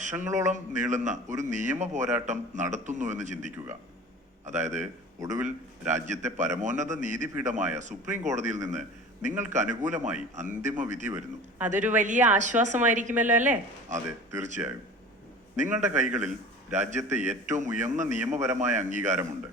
വർഷങ്ങളോളം നീളുന്ന ഒരു നിയമ പോരാട്ടം നടത്തുന്നു എന്ന് ചിന്തിക്കുക. അതായത് ഒടുവിൽ രാജ്യത്തെ പരമോന്നത നീതിപീഠമായ സുപ്രീം കോടതിയിൽ നിന്ന് നിങ്ങൾക്ക് അനുകൂലമായി അന്തിമ വിധി വരുന്നു. അതൊരു വലിയ ആശ്വാസമായിരിക്കുമല്ലോ അല്ലേ? അതെ, തീർച്ചയായും. നിങ്ങളുടെ കൈകളിൽ രാജ്യത്തെ ഏറ്റവും ഉയർന്ന നിയമപരമായ അംഗീകാരമുണ്ട്.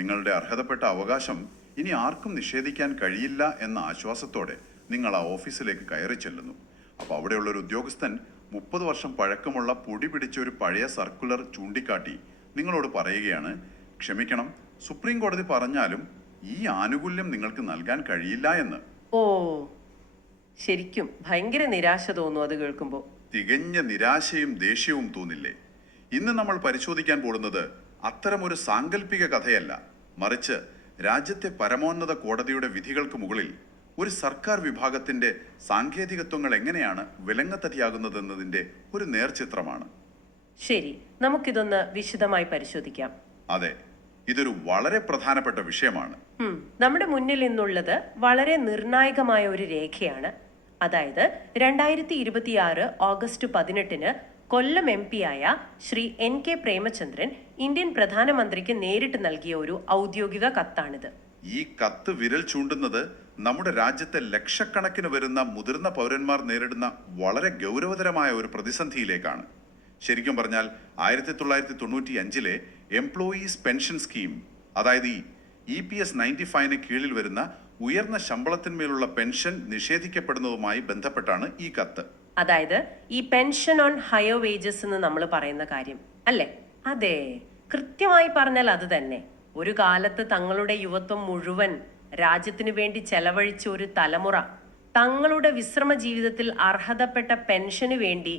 നിങ്ങളുടെ അർഹതപ്പെട്ട അവകാശം ഇനി ആർക്കും നിഷേധിക്കാൻ കഴിയില്ല എന്ന ആശ്വാസത്തോടെ നിങ്ങൾ ആ ഓഫീസിലേക്ക് കയറി ചെല്ലുന്നു. അപ്പോൾ അവിടെയുള്ള ഒരു ഉദ്യോഗസ്ഥൻ 30 വർഷം പഴക്കമുള്ള പൊടി പിടിച്ച ഒരു പഴയ സർക്കുലർ ചൂണ്ടിക്കാട്ടി നിങ്ങളോട് പറയുകയാണ്, ക്ഷമിക്കണം, സുപ്രീം കോടതി പറഞ്ഞാലും ഈ ആനുകൂല്യം നിങ്ങൾക്ക് നൽകാൻ കഴിയില്ല എന്ന്. ഓ, ശരിക്കും ഭയങ്കര നിരാശ തോന്നുന്നു അത് കേൾക്കുമ്പോൾ. തികഞ്ഞ നിരാശയും ദേഷ്യവും തോന്നില്ലേ? ഇന്ന് നമ്മൾ പരിശോധിക്കാൻ പോകുന്നത് അത്തരമൊരു സാങ്കല്പിക കഥയല്ല, മറിച്ച് രാജ്യത്തെ പരമോന്നത കോടതിയുടെ വിധികൾക്ക് മുകളിൽ ഒരു സർക്കാർ വിഭാഗത്തിന്റെ സാങ്കേതികത്വങ്ങൾ എങ്ങനെയാണ് വിലങ്ങത്തടിയാകുന്നതെന്നതിന്റെ ഒരു നേർചിത്രമാണ്. ശരി, നമുക്കിതൊന്ന് വിശദമായി പരിശോധിക്കാം. അതെ, ഇതൊരു വളരെ പ്രധാനപ്പെട്ട വിഷയമാണ്. നമ്മുടെ മുന്നിൽ ഇന്നുള്ളത് വളരെ നിർണായകമായ ഒരു രേഖയാണ്. അതായത് 2026 ഓഗസ്റ്റ് 18 കൊല്ലം MP ആയ ശ്രീ NK പ്രേമചന്ദ്രൻ ഇന്ത്യൻ പ്രധാനമന്ത്രിക്ക് നേരിട്ട് നൽകിയ ഒരു ഔദ്യോഗിക കത്താണിത്. ഈ കത്ത് വിരൽ ചൂണ്ടുന്നത് നമ്മുടെ രാജ്യത്തെ ലക്ഷക്കണക്കിന് വരുന്ന മുതിർന്ന പൗരന്മാർ നേരിടുന്ന വളരെ ഗൗരവതരമായ ഒരു പ്രതിസന്ധിയിലേക്കാണ്. ശരിക്കും പറഞ്ഞാൽ 1995 എംപ്ലോയീസ് പെൻഷൻ സ്കീം, അതായത് EPS 95 കീഴിൽ വരുന്ന ഉയർന്ന ശമ്പളത്തിന്മേലുള്ള പെൻഷൻ നിഷേധിക്കപ്പെടുന്നതുമായി ബന്ധപ്പെട്ടാണ് ഈ കത്ത്. അതായത് ഈ പെൻഷൻ ഓൺ ഹയർ വേജസ് എന്ന് നമ്മൾ പറയുന്ന കാര്യം അല്ലേ? അതെ, കൃത്യമായി പറഞ്ഞാൽ അത് തന്നെ. ഒരു കാലത്ത് തങ്ങളുടെ യുവത്വം മുഴുവൻ രാജ്യത്തിനു വേണ്ടി ചെലവഴിച്ച ഒരു തലമുറ തങ്ങളുടെ വിശ്രമ ജീവിതത്തിൽ അർഹതപ്പെട്ട പെൻഷന് വേണ്ടി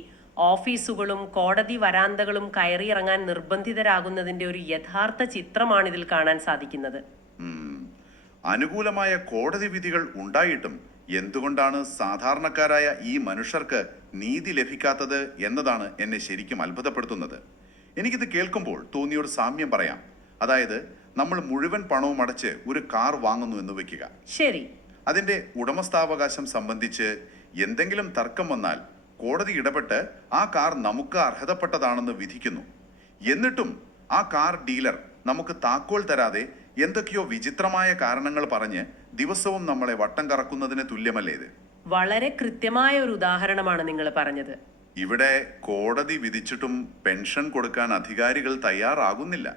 ഓഫീസുകളും കോടതി വരാന്തകളും കയറിയിറങ്ങാൻ നിർബന്ധിതരാകുന്നതിന്റെ ഒരു യഥാർത്ഥ ചിത്രമാണ് ഇതിൽ കാണാൻ സാധിക്കുന്നത്. അനുകൂലമായ കോടതി വിധികൾ ഉണ്ടായിട്ടും എന്തുകൊണ്ടാണ് സാധാരണക്കാരായ ഈ മനുഷ്യർക്ക് നീതി ലഭിക്കാത്തത് എന്നതാണ് എന്നെ ശരിക്കും അത്ഭുതപ്പെടുത്തുന്നത്. എനിക്കിത് കേൾക്കുമ്പോൾ തോന്നിയൊരു സാമ്യം പറയാം. അതായത് നമ്മൾ മുഴുവൻ പണവും അടച്ച് ഒരു കാർ വാങ്ങുന്നു എന്ന് വെക്കുക. ശരി, അതിന്റെ ഉടമസ്ഥാവകാശം സംബന്ധിച്ച് എന്തെങ്കിലും തർക്കം വന്നാൽ കോടതി ഇടപെട്ട് ആ കാർ നമുക്ക് അർഹതപ്പെട്ടതാണെന്ന് വിധിക്കുന്നു. എന്നിട്ടും ആ കാർ ഡീലർ നമുക്ക് താക്കോൽ തരാതെ എന്തൊക്കെയോ വിചിത്രമായ കാരണങ്ങൾ പറഞ്ഞ് ദിവസവും നമ്മളെ വട്ടം കറക്കുന്നതിന് തുല്യമല്ലേ ഇത്? വളരെ കൃത്യമായ ഒരു ഉദാഹരണമാണ് നിങ്ങൾ പറഞ്ഞത്. ഇവിടെ കോടതി വിധിച്ചിട്ടും പെൻഷൻ കൊടുക്കാൻ അധികാരികൾ തയ്യാറാകുന്നില്ല.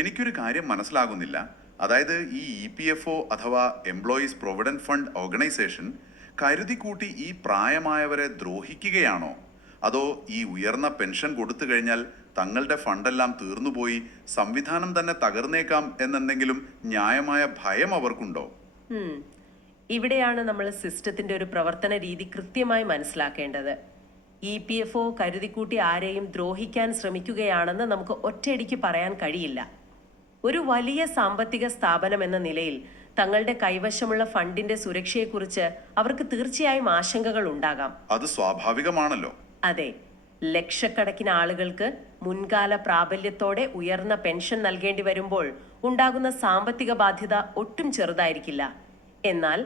എനിക്കൊരു കാര്യം മനസ്സിലാകുന്നില്ല. അതായത് ഈ EPFO അഥവാ എംപ്ലോയീസ് പ്രൊവിഡന്റ് ഫണ്ട് ഓർഗനൈസേഷൻ കരുതിക്കൂട്ടി ഈ പ്രായമായവരെ ദ്രോഹിക്കുകയാണോ? അതോ ഈ ഉയർന്ന പെൻഷൻ കൊടുത്തു കഴിഞ്ഞാൽ തങ്ങളുടെ ഫണ്ടെല്ലാം തീർന്നുപോയി സംവിധാനം തന്നെ തകർന്നേക്കാം എന്നെന്തെങ്കിലും ന്യായമായ ഭയം അവർക്കുണ്ടോ? ഇവിടെയാണ് നമ്മൾ സിസ്റ്റത്തിന്റെ ഒരു പ്രവർത്തന രീതി കൃത്യമായി മനസ്സിലാക്കേണ്ടത്. EPFO കരുതിക്കൂട്ടി ആരെയും ദ്രോഹിക്കാൻ ശ്രമിക്കുകയാണെന്ന് നമുക്ക് ഒറ്റയടിക്ക് പറയാൻ കഴിയില്ല. ഒരു വലിയ സാമ്പത്തിക സ്ഥാപനം എന്ന നിലയിൽ തങ്ങളുടെ കൈവശമുള്ള ഫണ്ടിന്റെ സുരക്ഷയെക്കുറിച്ച് അവർക്ക് തീർച്ചയായും ആശങ്കകൾ ഉണ്ടാകാം. അത് സ്വാഭാവികമാണല്ലോ. അതെ, ലക്ഷക്കണക്കിന് ആളുകൾക്ക് മുൻകാല പ്രാബല്യത്തോടെ ഉയർന്ന പെൻഷൻ നൽകേണ്ടി വരുമ്പോൾ ഉണ്ടാകുന്ന സാമ്പത്തിക ബാധ്യത ഒട്ടും ചെറുതായിരിക്കില്ല. എന്നാൽ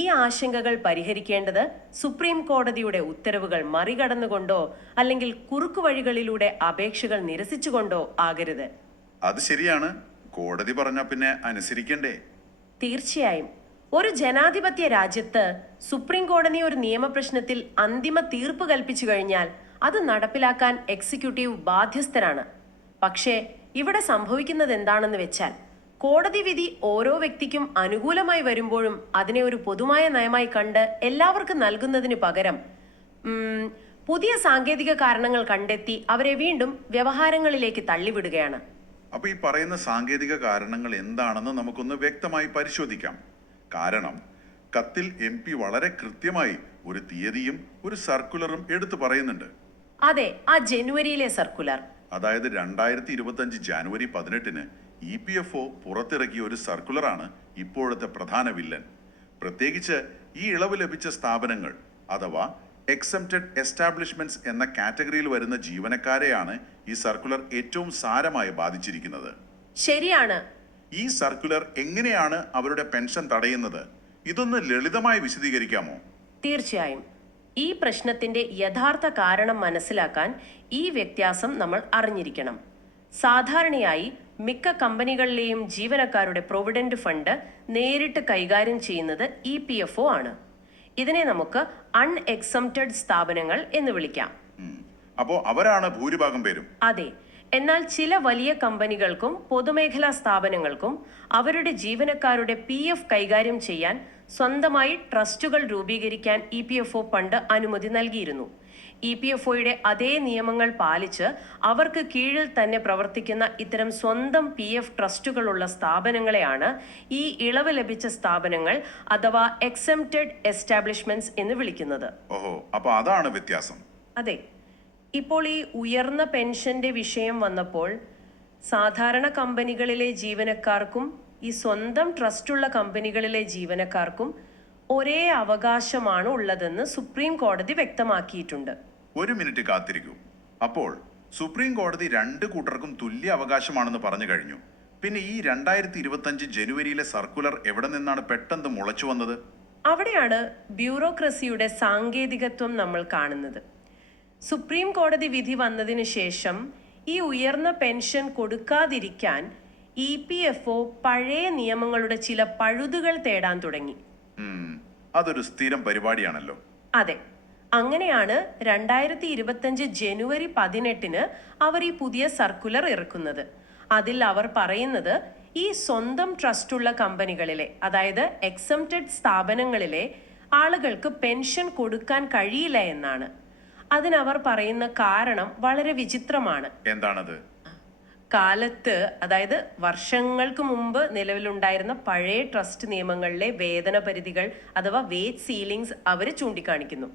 ഈ ആശങ്കകൾ പരിഹരിക്കേണ്ടത് സുപ്രീം കോടതിയുടെ ഉത്തരവുകൾ മറികടന്നുകൊണ്ടോ അല്ലെങ്കിൽ കുറുക്കുവഴികളിലൂടെ അപേക്ഷകൾ നിരസിച്ചുകൊണ്ടോ ആകരുത്. അത് ശരിയാണ്. കോടതി പറഞ്ഞാൽ പിന്നെ അനുസരിക്കണ്ടേ? തീർച്ചയായും. ഒരു ജനാധിപത്യ രാജ്യത്ത് സുപ്രീം കോടതി ഒരു നിയമപ്രശ്നത്തിൽ അന്തിമ തീർപ്പ് കൽപ്പിച്ചു കഴിഞ്ഞാൽ അത് നടപ്പിലാക്കാൻ എക്സിക്യൂട്ടീവ് ബാധ്യസ്ഥരാണ്. പക്ഷേ ഇവിടെ സംഭവിക്കുന്നത് എന്താണെന്ന് വെച്ചാൽ കോടതി വിധി ഓരോ വ്യക്തിക്കും അനുകൂലമായി വരുമ്പോഴും അതിനെ ഒരു പൊതുവായ നയമായി കണ്ട് എല്ലാവർക്കും നൽകുന്നതിന് പകരം പുതിയ സാങ്കേതിക കാരണങ്ങൾ കണ്ടെത്തി അവരെ വീണ്ടും വ്യവഹാരങ്ങളിലേക്ക് തള്ളിവിടുകയാണ്. അപ്പൊ ഈ പറയുന്ന സാങ്കേതിക കാരണങ്ങൾ എന്താണെന്ന് നമുക്കൊന്ന് വ്യക്തമായി പരിശോധിക്കാം. കാരണം കത്തിൽ MP വളരെ കൃത്യമായി ഒരു തീയതിയും ഒരു സർക്കുലറും എടുത്തു പറയുന്നുണ്ട്. അതെ, ആ ജനുവരിയിലെ സർക്കുലർ. അതായത് 2025 ജനുവരി 18 EPFO പുറത്തിറക്കിയ ഒരു സർക്കുലറാണ് ഇപ്പോഴത്തെ പ്രധാന വില്ലൻ. പ്രത്യേകിച്ച് ഈ ഇളവ് ലഭിച്ച സ്ഥാപനങ്ങൾ അഥവാ എക്സംപ്റ്റഡ് എസ്റ്റാബ്ലിഷ്മെന്റ്സ് എന്ന കാറ്റഗറിയിൽ വരുന്ന ജീവനക്കാരെയാണ് ഈ സർക്കുലർ ഏറ്റവും സാരമായി ബാധിച്ചിരിക്കുന്നത്. ശരിയാണ്. ഈ സർക്കുലർ എങ്ങനെയാണ് അവരുടെ പെൻഷൻ തടയുന്നത്? ഇതൊന്ന് ലളിതമായി വിശദീകരിക്കാമോ? തീർച്ചയായും. ഈ പ്രശ്നത്തിന്റെ യഥാർത്ഥ കാരണം മനസ്സിലാക്കാൻ ഈ വ്യത്യാസം നമ്മൾ അറിഞ്ഞിരിക്കണം. സാധാരണയായി മിക്ക കമ്പനികളിലെയും ജീവനക്കാരുടെ പ്രൊവിഡന്റ് ഫണ്ട് നേരിട്ട് കൈകാര്യം ചെയ്യുന്നത് EPFO ആണ്. ഇതിനെ നമുക്ക് അൺഎക്സംപ്റ്റഡ് സ്ഥാപനങ്ങൾ എന്ന് വിളിക്കാം. അപ്പോ അവരാണ് ഭൂരിഭാഗം പേരും. അതെ. എന്നാൽ ചില വലിയ കമ്പനികൾക്കും പൊതുമേഖലാ സ്ഥാപനങ്ങൾക്കും അവരുടെ ജീവനക്കാരുടെ PF കൈകാര്യം ചെയ്യാൻ സ്വന്തമായി ട്രസ്റ്റുകൾ രൂപീകരിക്കാൻ EPFO പണ്ട് അനുമതി നൽകിയിരുന്നു. EPFOയുടെ അതേ നിയമങ്ങൾ പാലിച്ച് അവർക്ക് കീഴിൽ തന്നെ പ്രവർത്തിക്കുന്ന ഇത്തരം സ്വന്തം PF ട്രസ്റ്റുകളുള്ള സ്ഥാപനങ്ങളെയാണ് ഈ ഇളവ് ലഭിച്ച സ്ഥാപനങ്ങൾ അഥവാ എക്സംപ്റ്റഡ് എസ്റ്റാബ്ലിഷ്മെന്റ്സ് എന്ന് വിളിക്കുന്നത്. ഓഹോ, അപ്പൊ അതാണ് വ്യത്യാസം. അതെ. ഇപ്പോൾ ഈ ഉയർന്ന പെൻഷന്റെ വിഷയം വന്നപ്പോൾ സാധാരണ കമ്പനികളിലെ ജീവനക്കാർക്കും ഈ സ്വന്തം ട്രസ്റ്റുള്ള കമ്പനികളിലെ ജീവനക്കാർക്കും ഒരേ അവകാശമാണ് ഉള്ളതെന്ന് സുപ്രീം കോടതി വ്യക്തമാക്കിയിട്ടുണ്ട്. ഒരു മിനിറ്റ് കാത്തിരിക്കൂ. അപ്പോൾ സുപ്രീം കോടതി രണ്ട് കൂട്ടർക്കും തുല്യ അവകാശമാണെന്ന് പറഞ്ഞു കഴിഞ്ഞു. പിന്നെ ഈ 2025 ജനുവരിയിലെ സർക്കുലർ എവിടെ നിന്നാണ് പെട്ടെന്ന് മുളച്ചു വന്നത്? അവിടെയാണ് ബ്യൂറോക്രസിയുടെ സാങ്കേതികത്വം നമ്മൾ കാണുന്നത്. സുപ്രീം കോടതി വിധി വന്നതിന് ശേഷം ഈ ഉയർന്ന പെൻഷൻ കൊടുക്കാതിരിക്കാൻ EPFO പഴയ നിയമങ്ങളുടെ ചില പഴുതുകൾ തേടാൻ തുടങ്ങി. അതൊരു സ്ഥിരം പരിപാടിയാണല്ലോ. അതെ. അങ്ങനെയാണ് 2025 ജനുവരി 18 അവർ ഈ പുതിയ സർക്കുലർ ഇറക്കുന്നത്. അതിൽ അവർ പറയുന്നത് ഈ സ്വന്തം ട്രസ്റ്റുള്ള കമ്പനികളിലെ, അതായത് എക്സംപ്റ്റഡ് സ്ഥാപനങ്ങളിലെ ആളുകൾക്ക് പെൻഷൻ കൊടുക്കാൻ കഴിയില്ല എന്നാണ്. അതിനവർ പറയുന്ന കാരണം വളരെ വിചിത്രമാണ്. എന്താണത്? കാലത്ത്, അതായത് വർഷങ്ങൾക്ക് മുമ്പ് നിലവിലുണ്ടായിരുന്ന പഴയ ട്രസ്റ്റ് നിയമങ്ങളിലെ വേതന പരിധികൾ അഥവാ വേജ് സീലിംഗ്സ് അവർ ചൂണ്ടിക്കാണിക്കുന്നു.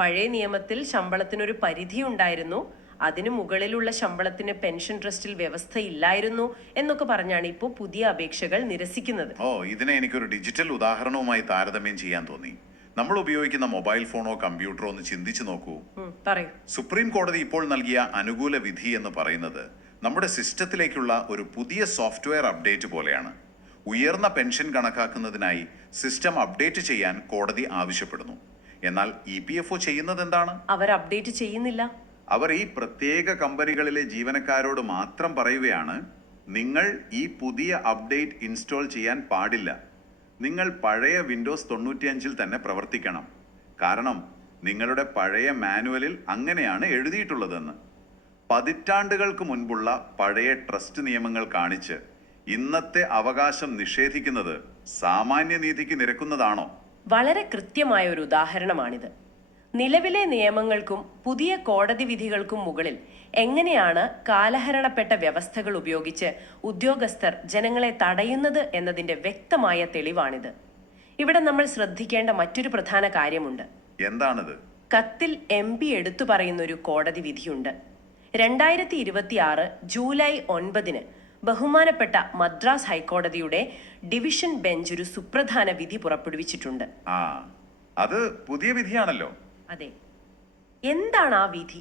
പഴയ നിയമത്തിൽ ശമ്പളത്തിനൊരു പരിധി ഉണ്ടായിരുന്നു, അതിനു മുകളിലുള്ള ശമ്പളത്തിന് പെൻഷൻ ട്രസ്റ്റിൽ വ്യവസ്ഥയില്ലായിരുന്നു എന്നൊക്കെ പറഞ്ഞാണ് ഇപ്പോൾ പുതിയ അപേക്ഷകൾ നിരസിക്കുന്നത്. ഇതിനെ എനിക്കൊരു ഡിജിറ്റൽ ഉദാഹരണവുമായി താരതമ്യം ചെയ്യാൻ തോന്നി. നമ്മൾ ഉപയോഗിക്കുന്ന മൊബൈൽ ഫോണോ കമ്പ്യൂട്ടറോ ഒന്ന് ചിന്തിച്ചു നോക്കൂ. പറയൂ. സുപ്രീം കോടതി ഇപ്പോൾ നൽകിയ അനുകൂല വിധി എന്ന് പറയുന്നത് നമ്മുടെ സിസ്റ്റത്തിലേക്കുള്ള ഒരു പുതിയ സോഫ്റ്റ്വെയർ അപ്ഡേറ്റ് പോലെയാണ്. ഉയർന്ന പെൻഷൻ കണക്കാക്കുന്നതിനായി സിസ്റ്റം അപ്ഡേറ്റ് ചെയ്യാൻ കോടതി ആവശ്യപ്പെടുന്നു. എന്നാൽ EPFO ചെയ്യുന്നത് എന്താണ്? അവർ അപ്ഡേറ്റ് ചെയ്യുന്നില്ല. അവർ ഈ പ്രത്യേക കമ്പനികളിലെ ജീവനക്കാരോട് മാത്രം പറയുകയാണ്, നിങ്ങൾ ഈ പുതിയ അപ്ഡേറ്റ് ഇൻസ്റ്റാൾ ചെയ്യാൻ പാടില്ല. നിങ്ങൾ പഴയ വിൻഡോസ് 95 തന്നെ പ്രവർത്തിക്കണം. കാരണം നിങ്ങളുടെ പഴയ മാനുവലിൽ അങ്ങനെയാണ് എഴുതിയിട്ടുള്ളതെന്ന്. പതിറ്റാണ്ടുകൾക്ക് മുൻപുള്ള പഴയ ട്രസ്റ്റ് നിയമങ്ങൾ കാണിച്ച് ഇന്നത്തെ അവകാശം നിഷേധിക്കുന്നത് സാമാന്യനീതിക്ക് നിരക്കുന്നതാണോ? വളരെ കൃത്യമായ ഒരു ഉദാഹരണമാണിത്. നിലവിലെ നിയമങ്ങൾക്കും പുതിയ കോടതി വിധികൾക്കും മുകളിൽ എങ്ങനെയാണ് കാലഹരണപ്പെട്ട വ്യവസ്ഥകൾ ഉപയോഗിച്ച് ഉദ്യോഗസ്ഥർ ജനങ്ങളെ തടയുന്നത് എന്നതിന്റെ വ്യക്തമായ തെളിവാണിത്. ഇവിടെ നമ്മൾ ശ്രദ്ധിക്കേണ്ട മറ്റൊരു പ്രധാന കാര്യമുണ്ട്. എന്താണത്? കത്തിൽ MP എടുത്തു പറയുന്ന ഒരു കോടതി വിധിയുണ്ട്. 2026 ജൂലൈ 9 ബഹുമാനപ്പെട്ട മദ്രാസ് ഹൈക്കോടതിയുടെ ഡിവിഷൻ ബെഞ്ച് ഒരു സുപ്രധാന വിധി പുറപ്പെടുവിച്ചിട്ടുണ്ട്. അത് പുതിയ വിധിയാണല്ലോ. അതെ. എന്താണ് ആ വിധി?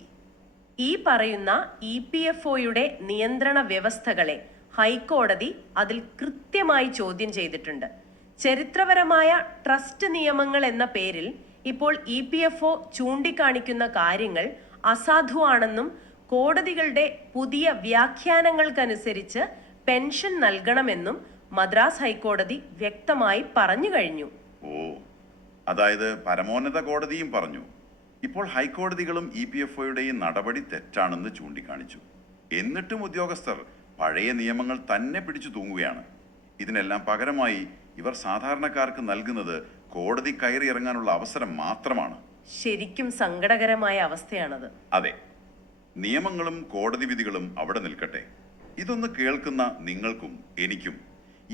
ഈ പറയുന്ന EPFOയുടെ നിയന്ത്രണ വ്യവസ്ഥകളെ ഹൈക്കോടതി അതിൽ കൃത്യമായി ചോദ്യം ചെയ്തിട്ടുണ്ട്. ചരിത്രപരമായ ട്രസ്റ്റ് നിയമങ്ങൾ എന്ന പേരിൽ ഇപ്പോൾ EPFO ചൂണ്ടിക്കാണിക്കുന്ന കാര്യങ്ങൾ അസാധുവാണെന്നും കോടതികളുടെ പുതിയ വ്യാഖ്യാനങ്ങൾക്കനുസരിച്ച് പെൻഷൻ നൽകണമെന്നും മദ്രാസ് ഹൈക്കോടതി വ്യക്തമായി പറഞ്ഞു കഴിഞ്ഞു. അതായത് പരമോന്നത കോടതിയും പറഞ്ഞു. ഇപ്പോൾ ഹൈക്കോടതികളും EPFOയുടെയും നടപടി തെറ്റാണെന്ന് ചൂണ്ടിക്കാണിച്ചു. എന്നിട്ടും ഉദ്യോഗസ്ഥർ പഴയ നിയമങ്ങൾ തന്നെ പിടിച്ചു തൂങ്ങുകയാണ്. ഇതിനെല്ലാം പകരമായി ഇവർ സാധാരണക്കാർക്ക് നൽകുന്നത് കോടതി കയറി ഇറങ്ങാനുള്ള അവസരം മാത്രമാണ്. ശരിക്കും സങ്കടകരമായ അവസ്ഥയാണത്. അതെ. നിയമങ്ങളും കോടതി വിധികളും അവിടെ നിൽക്കട്ടെ. ഇതൊന്ന് കേൾക്കുന്ന നിങ്ങൾക്കും എനിക്കും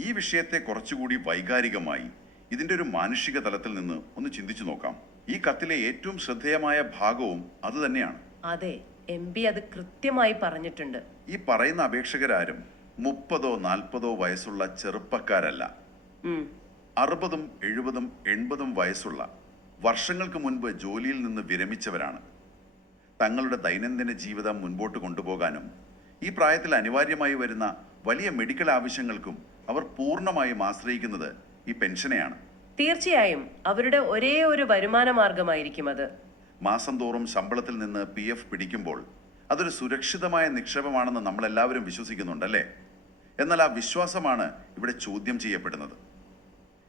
ഈ വിഷയത്തെ കുറച്ചുകൂടി വൈകാരികമായി ഇതിന്റെ ഒരു മാനുഷിക തലത്തിൽ നിന്ന് ഒന്ന് ചിന്തിച്ചു നോക്കാം. ഈ കത്തിലെ ഏറ്റവും ശ്രദ്ധേയമായ ഭാഗവും അത് തന്നെയാണ്. അതെ, MP അത് കൃത്യമായി പറഞ്ഞിട്ടുണ്ട്. ഈ പറയുന്ന അപേക്ഷകരാരും 30ഓ 40ഓ വയസ്സുള്ള ചെറുപ്പക്കാരല്ല. 60ഉം 70ഉം 80ഉം വയസ്സുള്ള, വർഷങ്ങൾക്ക് മുൻപ് ജോലിയിൽ നിന്ന് വിരമിച്ചവരാണ്. തങ്ങളുടെ ദൈനംദിന ജീവിതം മുൻപോട്ട് കൊണ്ടുപോകാനും ഈ പ്രായത്തിൽ അനിവാര്യമായി വരുന്ന വലിയ മെഡിക്കൽ ആവശ്യങ്ങൾക്കും അവർ പൂർണ്ണമായും ആശ്രയിക്കുന്നത് ഈ പെൻഷനെയാണ്. തീർച്ചയായും അവരുടെ ഒരേ ഒരു വരുമാന മാർഗമായിരിക്കും അത്. മാസം തോറും ശമ്പളത്തിൽ നിന്ന് PF പിടിക്കുമ്പോൾ അതൊരു സുരക്ഷിതമായ നിക്ഷേപമാണെന്ന് നമ്മളെല്ലാവരും വിശ്വസിക്കുന്നുണ്ടല്ലേ? എന്നാൽ ആ വിശ്വാസമാണ് ഇവിടെ ചോദ്യം ചെയ്യപ്പെടുന്നത്.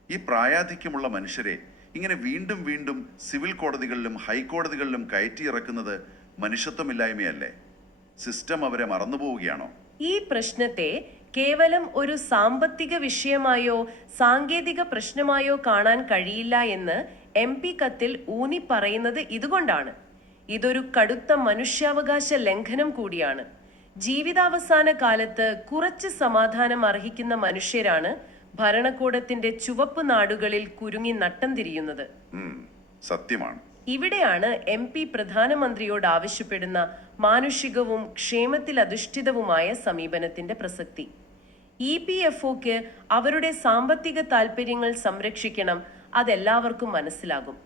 ഈ പ്രായാധിക്യമുള്ള മനുഷ്യരെ ഇങ്ങനെ വീണ്ടും വീണ്ടും സിവിൽ കോടതികളിലും ഹൈക്കോടതികളിലും കയറ്റിയിറക്കുന്നത് മനുഷ്യത്വമില്ലായ്മയല്ലേ? സിസ്റ്റം അവരെ മറന്നുപോവുകയാണോ? ഈ പ്രശ്നത്തെ കേവലം ഒരു സാമ്പത്തിക വിഷയമായോ സാങ്കേതിക പ്രശ്നമായോ കാണാൻ കഴിയില്ല എന്ന് MP കത്തിൽ ഊന്നി പറയുന്നത് ഇതുകൊണ്ടാണ്. ഇതൊരു കടുത്ത മനുഷ്യാവകാശ ലംഘനം കൂടിയാണ്. ജീവിതാവസാന കാലത്ത് കുറച്ച് സമാധാനം അർഹിക്കുന്ന മനുഷ്യരാണ് ഭരണകൂടത്തിന്റെ ചുവപ്പ് നാടുകളിൽ കുരുങ്ങി നട്ടം തിരിയുന്നത്. സത്യമാണ്. ഇവിടെയാണ് MP പ്രധാനമന്ത്രിയോട് ആവശ്യപ്പെടുന്ന മാനുഷികവും ക്ഷേമത്തിൽ അധിഷ്ഠിതവുമായ സമീപനത്തിന്റെ പ്രസക്തി. EPFOക്ക് അവരുടെ സാമ്പത്തിക താൽപ്പര്യങ്ങൾ സംരക്ഷിക്കണം, അതെല്ലാവർക്കും മനസ്സിലാകും.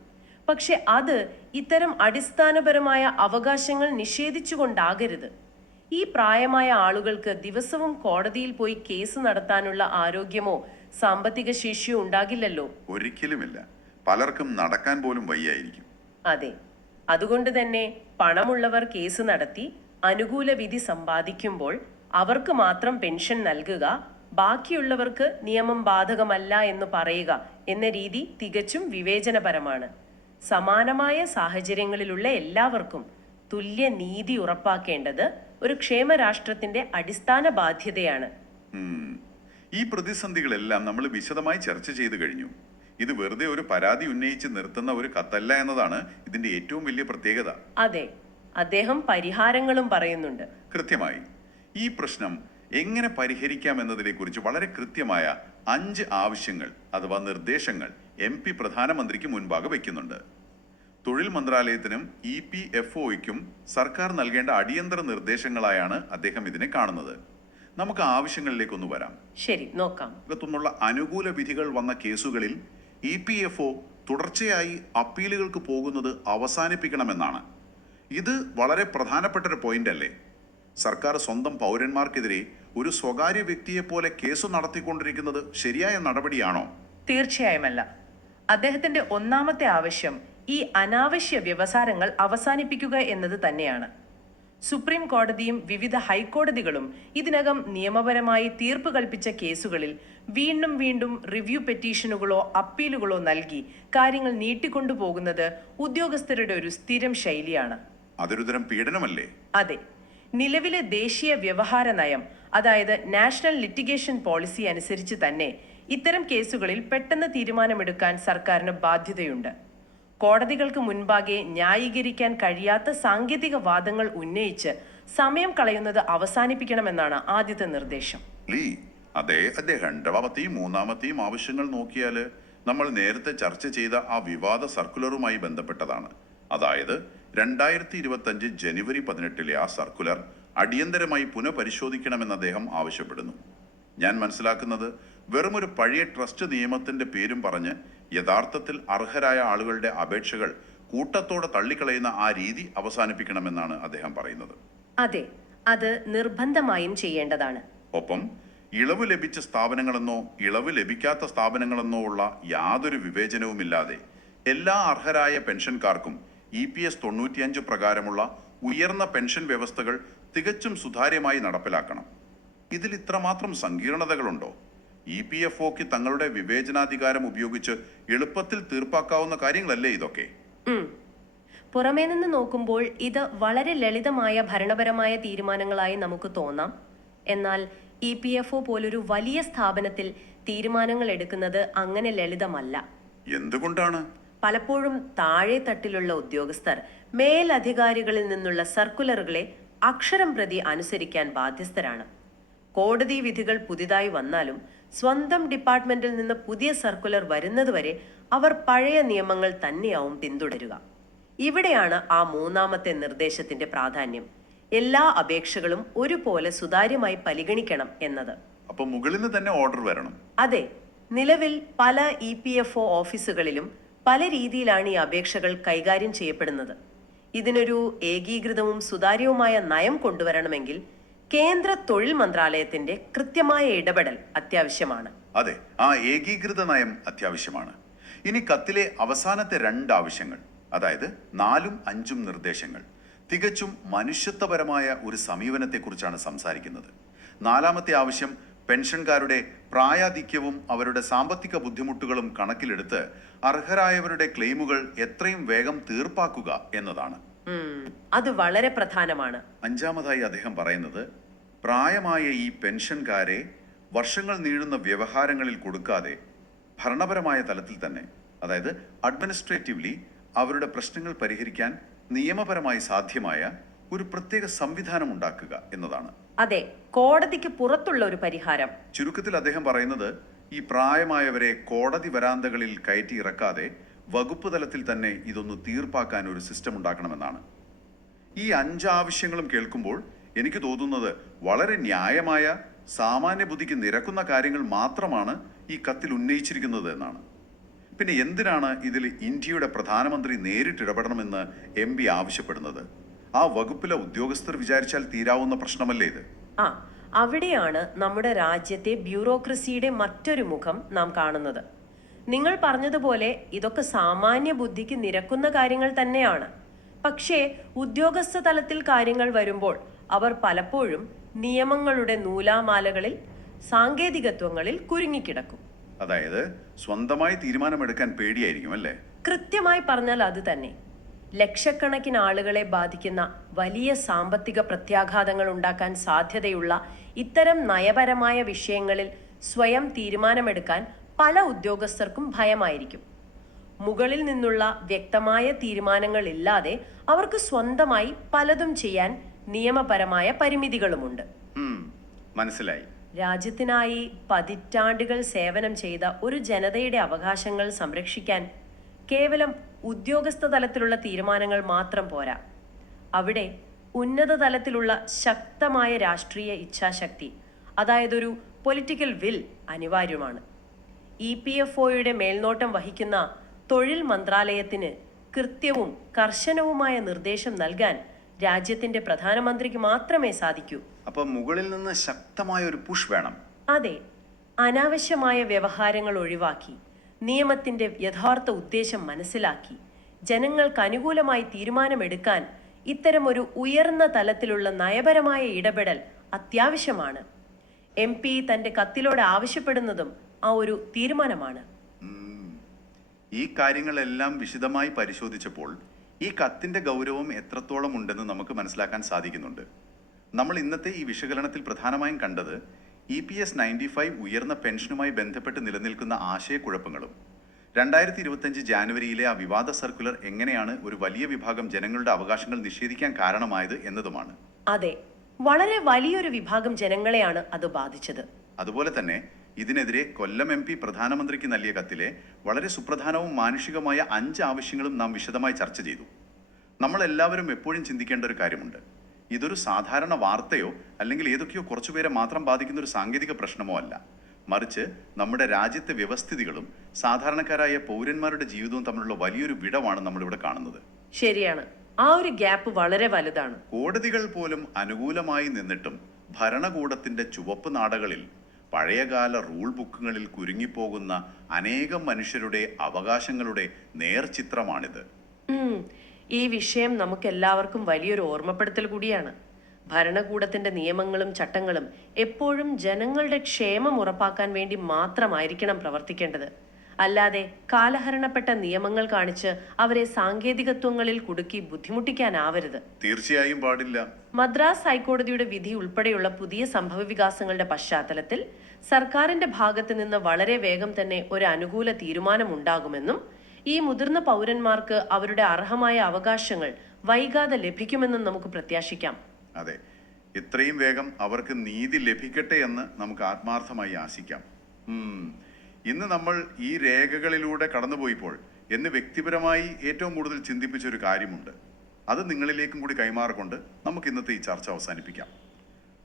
പക്ഷെ അത് ഇത്തരം അടിസ്ഥാനപരമായ അവകാശങ്ങൾ നിഷേധിച്ചുകൊണ്ടാകരുത്. ഈ പ്രായമായ ആളുകൾക്ക് ദിവസവും കോടതിയിൽ പോയി കേസ് നടത്താനുള്ള ആരോഗ്യമോ സാമ്പത്തിക ശേഷിയോ ഉണ്ടാകില്ലല്ലോ. ഒരിക്കലുമില്ല. പലർക്കും നടക്കാൻ പോലും വയ്യായിരിക്കും. അതെ, അതുകൊണ്ട് തന്നെ പണമുള്ളവർ കേസ് നടത്തി അനുകൂല വിധി സമ്പാദിക്കുമ്പോൾ അവർക്ക് മാത്രം പെൻഷൻ നൽകുക, ബാക്കിയുള്ളവർക്ക് നിയമം ബാധകമല്ല എന്ന് പറയുക എന്ന രീതി തികച്ചും വിവേചനപരമാണ്. സമാനമായ സാഹചര്യങ്ങളിലുള്ള എല്ലാവർക്കും തുല്യ നീതി ഉറപ്പാക്കേണ്ടത് ഒരു ക്ഷേമരാഷ്ട്രത്തിന്റെ അടിസ്ഥാന ബാധ്യതയാണ്. ഈ പ്രതിസന്ധികളെല്ലാം നമ്മൾ വിശദമായി ചർച്ച ചെയ്തു കഴിഞ്ഞു. ഇത് വെറുതെ ഒരു പരാതി ഉന്നയിച്ച് നിർത്തുന്ന ഒരു കത്തല്ല എന്നതാണ് ഇതിന്റെ ഏറ്റവും വലിയ പ്രത്യേകത. അതെ, അദ്ദേഹം പരിഹാരങ്ങളും പറയുന്നുണ്ട്. കൃത്യമായി ഈ പ്രശ്നം എങ്ങനെ പരിഹരിക്കാം എന്നതിനെ കുറിച്ച് വളരെ കൃത്യമായ 5 ആവശ്യങ്ങൾ അഥവാ നിർദ്ദേശങ്ങൾ MP പ്രധാനമന്ത്രിക്ക് മുൻപാകെ വയ്ക്കുന്നുണ്ട്. തൊഴിൽ മന്ത്രാലയത്തിനും EPFOയ്ക്കും സർക്കാർ നൽകേണ്ട അടിയന്തര നിർദ്ദേശങ്ങളായാണ് അദ്ദേഹം ഇതിനെ കാണുന്നത്. നമുക്ക് ആവശ്യങ്ങളിലേക്കൊന്ന് വരാം. ശരി, നോക്കാം. ത്തുനിന്നുള്ള അനുകൂല വിധികൾ വന്ന കേസുകളിൽ EPFO തുടർച്ചയായി അപ്പീലുകൾക്ക് പോകുന്നത് അവസാനിപ്പിക്കണമെന്നാണ്. ഇത് വളരെ പ്രധാനപ്പെട്ട ഒരു പോയിന്റ് അല്ലേ? സർക്കാർ സ്വന്തം പൗരന്മാർക്കെതിരെ ഒരു സ്വകാര്യ വ്യക്തിയെ പോലെ കേസ് നടത്തിക്കൊണ്ടിരിക്കുന്നത് ശരിയായ നടപടിയാണോ? തീർച്ചയായുമല്ല. അദ്ദേഹത്തിന്റെ ഒന്നാമത്തെ ആവശ്യം ഈ അനാവശ്യ വ്യവസാരങ്ങൾ അവസാനിപ്പിക്കുക എന്നത് തന്നെയാണ്. സുപ്രീം കോടതിയും വിവിധ ഹൈക്കോടതികളും ഇതിനകം നിയമപരമായി തീർപ്പ് കൽപ്പിച്ച കേസുകളിൽ വീണ്ടും വീണ്ടും റിവ്യൂ പെറ്റീഷനുകളോ അപ്പീലുകളോ നൽകി കാര്യങ്ങൾ നീട്ടിക്കൊണ്ടുപോകുന്നത് ഉദ്യോഗസ്ഥരുടെ ഒരു സ്ഥിരം ശൈലിയാണ്. അതൊരു തരം പീഡനമല്ലേ? അതെ. നിലവിലെ ദേശീയ വ്യവഹാര നയം, അതായത് നാഷണൽ ലിറ്റിഗേഷൻ പോളിസി അനുസരിച്ച് തന്നെ ഇത്തരം കേസുകളിൽ പെട്ടെന്ന് തീരുമാനമെടുക്കാൻ സർക്കാരിന് ബാധ്യതയുണ്ട്. കോടതികൾക്ക് മുൻപാകെ ന്യായീകരിക്കാൻ കഴിയാത്ത സാങ്കേതിക വാദങ്ങൾ ഉന്നയിച്ച് സമയം കളയുന്നത് അവസാനിപ്പിക്കണമെന്നാണ് ആദ്യത്തെ നിർദ്ദേശം. അദ്ദേഹത്തിന്റെ രണ്ടാമത്തെയും മൂന്നാമത്തെയും ആവശ്യങ്ങൾ നോക്കിയാൽ നമ്മൾ നേരത്തെ ചർച്ച ചെയ്ത ആ വിവാദ സർക്കുലറുമായി ബന്ധപ്പെട്ടതാണ്. അതായത് 2025 ജനുവരി 18 ആ സർക്കുലർ അടിയന്തരമായി പുനഃപരിശോധിക്കണമെന്ന് അദ്ദേഹം ആവശ്യപ്പെടുന്നു. ഞാൻ മനസ്സിലാക്കുന്നത് വെറുമൊരു പഴയ ട്രസ്റ്റ് നിയമത്തിന്റെ പേരും പറഞ്ഞ് യഥാർത്ഥത്തിൽ അർഹരായ ആളുകളുടെ അപേക്ഷകൾ കൂട്ടത്തോടെ തള്ളിക്കളയുന്ന ആ രീതി അവസാനിപ്പിക്കണമെന്നാണ് അദ്ദേഹം പറയുന്നത്. അതെ, അത് നിർബന്ധമായും ചെയ്യേണ്ടതാണ്. ഒപ്പം ഇളവ് ലഭിച്ച സ്ഥാപനങ്ങളെന്നോ ഇളവ് ലഭിക്കാത്ത സ്ഥാപനങ്ങളെന്നോ ഉള്ള യാതൊരു വിവേചനവുമില്ലാതെ എല്ലാ അർഹരായ പെൻഷൻകാർക്കും EPS 95 പ്രകാരമുള്ള ഉയർന്ന പെൻഷൻ വ്യവസ്ഥകൾ തികച്ചും സുതാര്യമായി നടപ്പിലാക്കണം. ഇതിൽ ഇത്രമാത്രം സങ്കീർണതകളുണ്ടോ? EPFOക്ക് തങ്ങളുടെ വിവേചനാധികാരം ഉപയോഗിച്ച് എളുപ്പത്തിൽ തീർപ്പാക്കാവുന്ന കാര്യങ്ങളല്ലേ ഇതൊക്കെ? പുറമേ നിന്ന് നോക്കുമ്പോൾ ഇത് വളരെ ലളിതമായ ഭരണപരമായ തീരുമാനങ്ങളായി നമുക്ക് തോന്നാം. എന്നാൽ EPFO പോലൊരു വലിയ സ്ഥാപനത്തിൽ തീരുമാനങ്ങൾ എടുക്കുന്നത് അങ്ങനെ ലളിതമല്ല. എന്തുകൊണ്ടാണ്? പലപ്പോഴും താഴെ തട്ടിലുള്ള ഉദ്യോഗസ്ഥർ മേലധികാരികളിൽ നിന്നുള്ള സർക്കുലറുകളെ അക്ഷരം പ്രതി അനുസരിക്കാൻ ബാധ്യസ്ഥരാണ്. കോടതി വിധികൾ പുതിയതായി വന്നാലും സ്വന്തം ഡിപ്പാർട്ട്മെന്റിൽ നിന്ന് പുതിയ സർക്കുലർ വരുന്നതുവരെ അവർ പഴയ നിയമങ്ങൾ തന്നെയാവും പിന്തുടരുക. ഇവിടെയാണ് ആ മൂന്നാമത്തെ നിർദ്ദേശത്തിന്റെ പ്രാധാന്യം. എല്ലാ അപേക്ഷകളും ഒരുപോലെ സുതാര്യമായി പരിഗണിക്കണം എന്നത്. അപ്പൊ മുകളിൽ നിന്ന് തന്നെ ഓർഡർ വരണം. അതെ, നിലവിൽ പല EPFO ഓഫീസുകളിലും പല രീതിയിലാണ് ഈ അപേക്ഷകൾ കൈകാര്യം ചെയ്യപ്പെടുന്നത്. ഇതിനൊരു ഏകീകൃതവും സുതാര്യവുമായ നയം കൊണ്ടുവരണമെങ്കിൽ കേന്ദ്ര തൊഴിൽ മന്ത്രാലയത്തിന്റെ കൃത്യമായ ഇടപെടൽ അത്യാവശ്യമാണ്. അതെ, ആ ഏകീകൃത നയം അത്യാവശ്യമാണ്. ഇനി കത്തിലെ അവസാനത്തെ 2 ആവശ്യങ്ങൾ, അതായത് 4ഉം 5ഉം നിർദ്ദേശങ്ങൾ, തികച്ചും മനുഷ്യത്വപരമായ ഒരു സമീപനത്തെക്കുറിച്ചാണ് സംസാരിക്കുന്നത്. 4ാമത്തെ ആവശ്യം പെൻഷൻകാരുടെ പ്രായാധിക്യവും അവരുടെ സാമ്പത്തിക ബുദ്ധിമുട്ടുകളും കണക്കിലെടുത്ത് അർഹരായവരുടെ ക്ലെയിമുകൾ എത്രയും വേഗം തീർപ്പാക്കുക എന്നതാണ്. അത് വളരെ പ്രധാനമാണ്. 5ാമതായി അദ്ദേഹം പറയുന്നത്, പ്രായമായ ഈ പെൻഷൻകാരെ വർഷങ്ങൾ നീളുന്ന വ്യവഹാരങ്ങളിൽ കൊടുക്കാതെ ഭരണപരമായ തലത്തിൽ തന്നെ, അതായത് അഡ്മിനിസ്ട്രേറ്റീവ്ലി അവരുടെ പ്രശ്നങ്ങൾ പരിഹരിക്കാൻ നിയമപരമായി സാധ്യമായ ഒരു പ്രത്യേക സംവിധാനം ഉണ്ടാക്കുക എന്നതാണ്. അതെ, കോടതിക്ക് പുറത്തുള്ള ഒരു പരിഹാരം. ചുരുക്കത്തിൽ അദ്ദേഹം പറയുന്നത്, ഈ പ്രായമായവരെ കോടതി വരാന്തകളിൽ കയറ്റി ഇറക്കാതെ വകുപ്പ് തലത്തിൽ തന്നെ ഇതൊന്ന് തീർപ്പാക്കാൻ ഒരു സിസ്റ്റം ഉണ്ടാക്കണമെന്നാണ്. ഈ 5 ആവശ്യങ്ങളും കേൾക്കുമ്പോൾ എനിക്ക് തോന്നുന്നത് വളരെ ന്യായമായ, സാമാന്യ ബുദ്ധിക്ക് നിരക്കുന്ന കാര്യങ്ങൾ മാത്രമാണ് ഈ കത്തിൽ ഉന്നയിച്ചിരിക്കുന്നത് എന്നാണ്. പിന്നെ എന്തിനാണ് ഇതിൽ ഇന്ത്യയുടെ പ്രധാനമന്ത്രി നേരിട്ട് ഇടപെടണമെന്ന് MP ആവശ്യപ്പെടുന്നത്? ആ വകുപ്പിലെ ഉദ്യോഗസ്ഥർ വിചാരിച്ചാൽ തീരാവുന്ന പ്രശ്നമല്ലേ ഇത്? അവിടെയാണ് നമ്മുടെ രാജ്യത്തെ ബ്യൂറോക്രസിയുടെ മറ്റൊരു മുഖം നാം കാണുന്നത്. നിങ്ങൾ പറഞ്ഞതുപോലെ ഇതൊക്കെ സാമാന്യ ബുദ്ധിക്ക് നിരക്കുന്ന കാര്യങ്ങൾ തന്നെയാണ്. പക്ഷേ ഉദ്യോഗസ്ഥ തലത്തിൽ കാര്യങ്ങൾ വരുമ്പോൾ അവർ പലപ്പോഴും നിയമങ്ങളുടെ നൂലാമാലകളിൽ, സാങ്കേതികത്വങ്ങളിൽ കുരുങ്ങിക്കിടക്കും. അതായത് സ്വന്തമായി തീരുമാനമെടുക്കാൻ പേടിയായിരിക്കും അല്ലേ? കൃത്യമായി പറഞ്ഞാൽ അത് തന്നെ. ലക്ഷക്കണക്കിന് ആളുകളെ ബാധിക്കുന്ന വലിയ സാമ്പത്തിക പ്രത്യാഘാതങ്ങൾ ഉണ്ടാക്കാൻ സാധ്യതയുള്ള ഇത്തരം നയപരമായ വിഷയങ്ങളിൽ സ്വയം തീരുമാനമെടുക്കാൻ പല ഉദ്യോഗസ്ഥർക്കും ഭയമായിരിക്കും. മുകളിൽ നിന്നുള്ള വ്യക്തമായ തീരുമാനങ്ങൾ ഇല്ലാതെ അവർക്ക് സ്വന്തമായി പലതും ചെയ്യാൻ നിയമപരമായ പരിമിതികളുമുണ്ട്. മനസ്സിലായി. രാജ്യത്തിനായി പതിറ്റാണ്ടുകൾ സേവനം ചെയ്ത ഒരു ജനതയുടെ അവകാശങ്ങൾ സംരക്ഷിക്കാൻ കേവലം ഉദ്യോഗസ്ഥ തലത്തിലുള്ള തീരുമാനങ്ങൾ മാത്രം പോരാ. അവിടെ ഉന്നത തലത്തിലുള്ള ശക്തമായ രാഷ്ട്രീയ ഇച്ഛാശക്തി, അതായത് ഒരു പൊളിറ്റിക്കൽ വിൽ അനിവാര്യമാണ്. EPFOയുടെ മേൽനോട്ടം വഹിക്കുന്ന തൊഴിൽ മന്ത്രാലയത്തിന് കൃത്യവും കർശനവുമായ നിർദ്ദേശം നൽകാൻ രാജ്യത്തിന്റെ പ്രധാനമന്ത്രിക്ക് മാത്രമേ സാധിക്കൂ. അപ്പം മുകളിൽ നിന്ന് ശക്തമായ ഒരു പുഷ് വേണം. അതെ, അനാവശ്യമായ വ്യവഹാരങ്ങൾ ഒഴിവാക്കി നിയമത്തിന്റെ യഥാർത്ഥ ഉദ്ദേശം മനസ്സിലാക്കി ജനങ്ങൾക്ക് അനുകൂലമായി തീരുമാനമെടുക്കാൻ ഇത്തരം ഒരു ഉയർന്ന തലത്തിലുള്ള നയപരമായ ഇടപെടൽ അത്യാവശ്യമാണ്. MP തന്റെ കത്തിലൂടെ ആവശ്യപ്പെടുന്നതും ആ ഒരു തീരുമാനമാണ്. ഈ കാര്യങ്ങളെല്ലാം വിശദമായി പരിശോധിച്ചപ്പോൾ ഈ കത്തിന്റെ ഗൗരവം എത്രത്തോളം ഉണ്ടെന്ന് നമുക്ക് മനസ്സിലാക്കാൻ സാധിക്കുന്നുണ്ട്. നമ്മൾ ഇന്നത്തെ ഈ വിശകലനത്തിൽ പ്രധാനമായും കണ്ടത് EPS 95 ഉയർന്ന പെൻഷനുമായി ബന്ധപ്പെട്ട് നിലനിൽക്കുന്ന ആശയക്കുഴപ്പങ്ങളും 2025 ജാനുവരിയിലെ ആ വിവാദ സർക്കുലർ എങ്ങനെയാണ് ഒരു വലിയ വിഭാഗം ജനങ്ങളുടെ അവകാശങ്ങൾ നിഷേധിക്കാൻ കാരണമായത് എന്നതുമാണ്. അതെ, വളരെ വലിയൊരു വിഭാഗം ജനങ്ങളെയാണ് അത് ബാധിച്ചത്. അതുപോലെ തന്നെ ഇതിനെതിരെ കൊല്ലം MP പ്രധാനമന്ത്രിക്ക് നൽകിയ കത്തിലെ വളരെ സുപ്രധാനവും മാനുഷികമായ 5 ആവശ്യങ്ങളും നാം വിശദമായി ചർച്ച ചെയ്തു. നമ്മളെല്ലാവരും എപ്പോഴും ചിന്തിക്കേണ്ട ഒരു കാര്യമുണ്ട്. ഇതൊരു സാധാരണ വാർത്തയോ അല്ലെങ്കിൽ ഏതൊക്കെയോ കുറച്ചുപേരെ മാത്രം ബാധിക്കുന്ന ഒരു സാങ്കേതിക പ്രശ്നമോ അല്ല. മറിച്ച് നമ്മുടെ രാജ്യത്തെ വ്യവസ്ഥിതികളും സാധാരണക്കാരായ പൗരന്മാരുടെ ജീവിതവും തമ്മിലുള്ള വലിയൊരു വിടവാണ് നമ്മളിവിടെ കാണുന്നത്. ശരിയാണ്, ആ ഒരു ഗ്യാപ്പ് വളരെ വലുതാണ്. കോടതികൾ പോലും അനുകൂലമായി നിന്നിട്ടും ഭരണകൂടത്തിന്റെ ചുവപ്പ് നാടകളിൽ പഴയകാല റൂൾ ബുക്കുകളിൽ കുരുങ്ങിപ്പോകുന്ന അനേകം മനുഷ്യരുടെ അവകാശങ്ങളുടെ നേർചിത്രമാണിത്. ഈ വിഷയം നമുക്കെല്ലാവർക്കും വലിയൊരു ഓർമ്മപ്പെടുത്തൽ കൂടിയാണ്. ഭരണകൂടത്തിന്റെ നിയമങ്ങളും ചട്ടങ്ങളും എപ്പോഴും ജനങ്ങളുടെ ക്ഷേമം ഉറപ്പാക്കാൻ വേണ്ടി മാത്രമായിരിക്കണം പ്രവർത്തിക്കേണ്ടത്. അല്ലാതെ കാലഹരണപ്പെട്ട നിയമങ്ങൾ കാണിച്ച് അവരെ സാങ്കേതികത്വങ്ങളിൽ കുടുക്കി ബുദ്ധിമുട്ടിക്കാനാവരുത്. തീർച്ചയായും പാടില്ല. മദ്രാസ് ഹൈക്കോടതിയുടെ വിധി ഉൾപ്പെടെയുള്ള പുതിയ സംഭവവികാസങ്ങളുടെ പശ്ചാത്തലത്തിൽ സർക്കാരിന്റെ ഭാഗത്ത് നിന്ന് വളരെ വേഗം തന്നെ ഒരു അനുകൂല തീരുമാനം ഉണ്ടാകുമെന്നും ഈ മുതിർന്ന പൗരന്മാർക്ക് അവരുടെ അർഹമായ അവകാശങ്ങൾ വൈകാതെ ലഭിക്കുമെന്നും നമുക്ക് പ്രത്യാശിക്കാം. അതെ, എത്രയും വേഗം അവർക്ക് നീതി ലഭിക്കട്ടെ എന്ന് നമുക്ക് ആത്മാർത്ഥമായി ആശിക്കാം. ഇന്ന് നമ്മൾ ഈ രേഖകളിലൂടെ കടന്നുപോയപ്പോൾ എന്ന് വ്യക്തിപരമായി ഏറ്റവും കൂടുതൽ ചിന്തിപ്പിച്ച ഒരു കാര്യമുണ്ട്. അത് നിങ്ങളിലേക്കും കൂടി കൈമാറിക്കൊണ്ട് നമുക്ക് ഇന്നത്തെ ഈ ചർച്ച അവസാനിപ്പിക്കാം.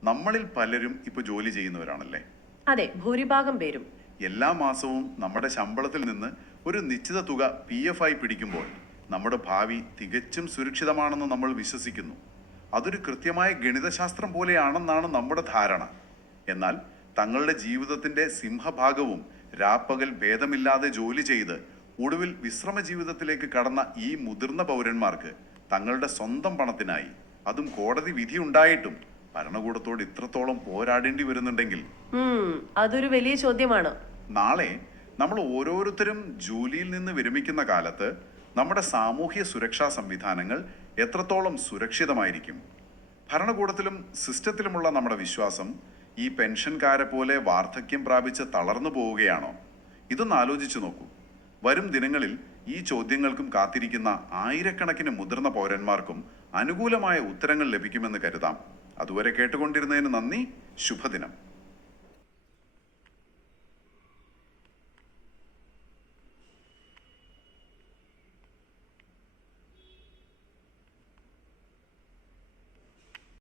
നമ്മളിൽ പലരും ഇപ്പൊ ജോലി ചെയ്യുന്നവരാണല്ലേ? അതെ, ഭൂരിഭാഗം പേരും. എല്ലാ മാസവും നമ്മുടെ ശമ്പളത്തിൽ നിന്ന് ഒരു നിശ്ചിത തുക PF ആയി പിടിക്കുമ്പോൾ നമ്മുടെ ഭാവി തികച്ചും സുരക്ഷിതമാണെന്ന് നമ്മൾ വിശ്വസിക്കുന്നു. അതൊരു കൃത്യമായ ഗണിതശാസ്ത്രം പോലെയാണെന്നാണ് നമ്മുടെ ധാരണ. എന്നാൽ തങ്ങളുടെ ജീവിതത്തിന്റെ സിംഹഭാഗവും രാപ്പകൽ ഭേദമില്ലാതെ ജോലി ചെയ്ത് ഒടുവിൽ വിശ്രമ ജീവിതത്തിലേക്ക് കടന്ന ഈ മുതിർന്ന പൗരന്മാർക്ക് തങ്ങളുടെ സ്വന്തം പണത്തിനായി, അതും കോടതി വിധി ഉണ്ടായിട്ടും, ഭരണകൂടത്തോട് ഇത്രത്തോളം പോരാടേണ്ടി വരുന്നുണ്ടെങ്കിൽ അതൊരു വലിയ ചോദ്യമാണ്. നാളെ നമ്മൾ ഓരോരുത്തരും ജോലിയിൽ നിന്ന് വിരമിക്കുന്ന കാലത്ത് നമ്മുടെ സാമൂഹ്യ സുരക്ഷാ സംവിധാനങ്ങൾ എത്രത്തോളം സുരക്ഷിതമായിരിക്കും? ഭരണകൂടത്തിലും സിസ്റ്റത്തിലുമുള്ള നമ്മുടെ വിശ്വാസം ഈ പെൻഷൻകാരെ പോലെ വാർദ്ധക്യം പ്രാപിച്ച് തളർന്നു പോവുകയാണോ? ഇതൊന്ന് ആലോചിച്ചു നോക്കൂ. വരും ദിനങ്ങളിൽ ഈ ചോദ്യങ്ങൾക്കും കാത്തിരിക്കുന്ന ആയിരക്കണക്കിന് മുതിർന്ന പൗരന്മാർക്കും അനുകൂലമായ ഉത്തരങ്ങൾ ലഭിക്കുമെന്ന് കരുതാം. അതുവരെ കേട്ടുകൊണ്ടിരുന്നതിന് നന്ദി. ശുഭദിനം.